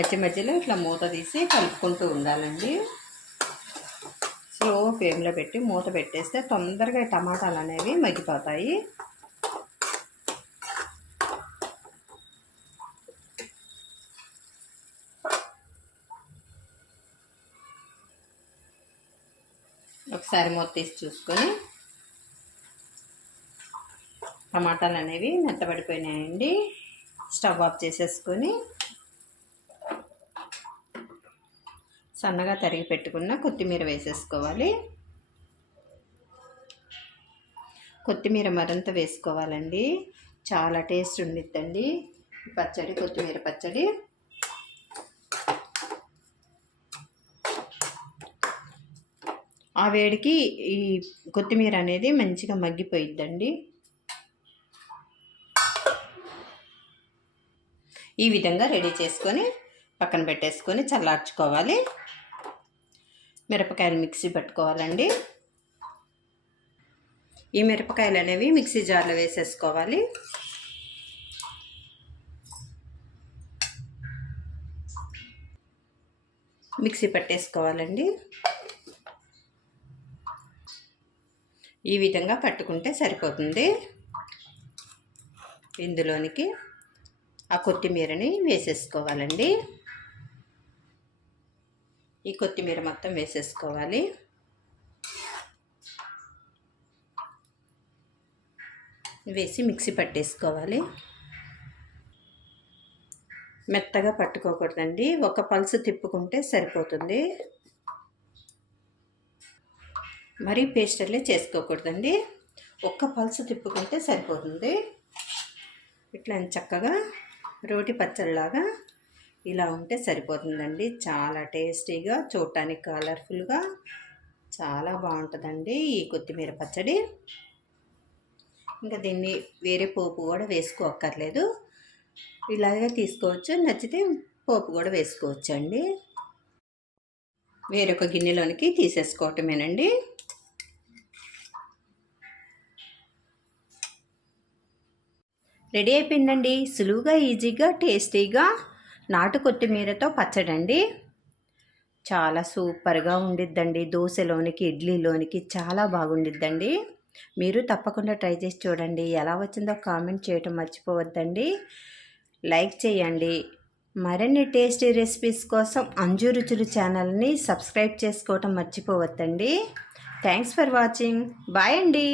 మధ్య మధ్యలో ఇట్లా మూత తీసి కలుపుకుంటూ ఉండాలండి. స్లో ఫ్లేమ్లో పెట్టి మూత పెట్టేస్తే తొందరగా టమాటాలు అనేవి మగ్గిపోతాయి. ఒకసారి మూత తీసి చూసుకొని టమాటాలు అనేవి మెత్తబడిపోయినాయండి. స్టవ్ ఆఫ్ చేసేసుకొని సన్నగా తరిగి పెట్టుకున్న కొత్తిమీర వేసేసుకోవాలి. కొత్తిమీర మరింత వేసుకోవాలండి, చాలా టేస్ట్ ఉండిద్దండి పచ్చడి, కొత్తిమీర పచ్చడి. ఆ వేడికి ఈ కొత్తిమీర అనేది మంచిగా మగ్గిపోయిద్దండి. ఈ విధంగా రెడీ చేసుకొని పక్కన పెట్టేసుకొని చల్లార్చుకోవాలి. మిరపకాయలు మిక్సీ పట్టుకోవాలండి. ఈ మిరపకాయలు అనేవి మిక్సీ జార్లో వేసేసుకోవాలి. మిక్సీ పట్టేసుకోవాలండి. ఈ విధంగా పట్టుకుంటే సరిపోతుంది. ఇందులోనికి ఆ కొత్తిమీరని వేసేసుకోవాలండి. ఈ కొత్తిమీర మొత్తం వేసేసుకోవాలి. వేసి మిక్సీ పట్టేసుకోవాలి. మెత్తగా పట్టుకోకూడదండి, ఒక పల్సు తిప్పుకుంటే సరిపోతుంది. మరీ పేస్టర్లే చేసుకోకూడదండి, ఒక్క పల్సు తిప్పుకుంటే సరిపోతుంది. ఇట్లా చక్కగా రోటి పచ్చడిలాగా ఇలా ఉంటే సరిపోతుందండి. చాలా టేస్టీగా, చూడటానికి కలర్ఫుల్గా చాలా బాగుంటుందండి ఈ కొత్తిమీర పచ్చడి. ఇంకా దీన్ని వేరే పోపు కూడా వేసుకోక్కర్లేదు, ఇలాగే తీసుకోవచ్చు. నచ్చితే పోపు కూడా వేసుకోవచ్చు అండి. వేరొక గిన్నెలోనికి తీసేసుకోవటమేనండి. రెడీ అయిపోయిందండి. సులువుగా, ఈజీగా, టేస్టీగా నాటు కొత్తిమీరతో పచ్చడండి. చాలా సూపర్గా ఉండిద్దండి. దోశలోనికి, ఇడ్లీలోనికి చాలా బాగుండిద్దండి. మీరు తప్పకుండా ట్రై చేసి చూడండి. ఎలా వచ్చిందో కామెంట్ చేయటం మర్చిపోవద్దండి. లైక్ చేయండి. మరిన్ని టేస్టీ రెసిపీస్ కోసం అంజు రుచులు ఛానల్ని సబ్స్క్రైబ్ చేసుకోవటం మర్చిపోవద్దండి. Thanks for watching. బాయ్ అండి.